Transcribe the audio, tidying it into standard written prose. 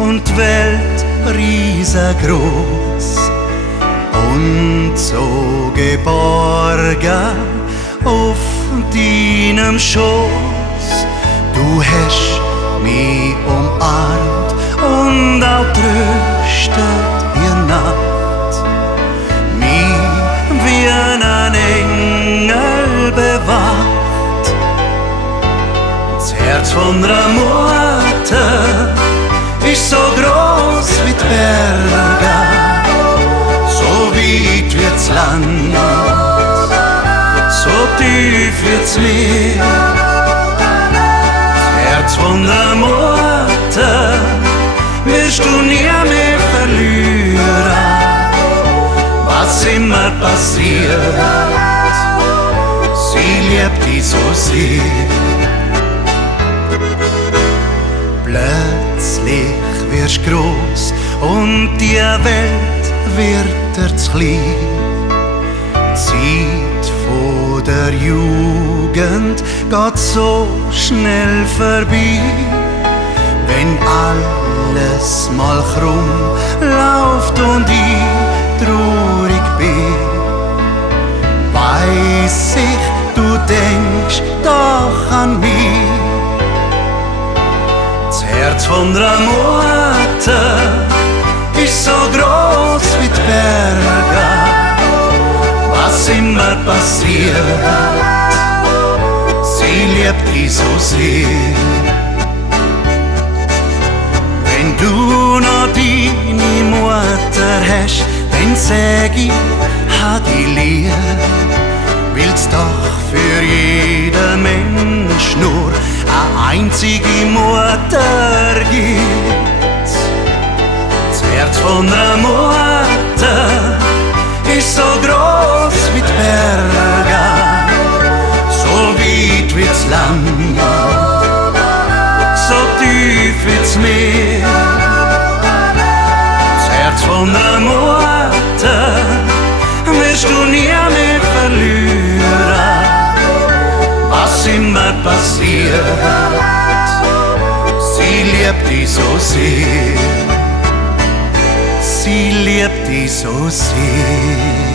und die Welt riesengroß. Und so geborgen auf deinem Schoß. Du hast mich umarmt und auch tröstet ihr Nacht. Mich wie ein Engel bewacht. Das Herz von einer Mutter ist so groß wie die Berge, so weit wie das Land, so tief wie das Meer. Das Herz von einer Mutter wirst du nie mehr verlieren, was immer passiert, sie liebt dich so sehr. Plötzlich wirst du groß und die Welt wird dir zu klein. Die Zeit von der Jugend geht so schnell vorbei. Wenn alles mal krumm läuft und ich traurig bin, weiß ich, du denkst doch an mich. Das Herz von einer Mutter ist so groß wie die Berge, was immer passiert, sie liebt dich so sehr. Wenn du noch deine Mutter hast, dann sag ich, hab dich lieb, weil's doch für jeden Mensch nur eine einzige Mutter gibt. Das Herz von einer Mutter ist so groß wie die Berge, so weit wie das Land, so tief wie das Meer. Das Herz von einer Mutter wirst du nie mehr verlieren, was immer passiert, sie liebt dich so sehr, sie liebt dich so sehr.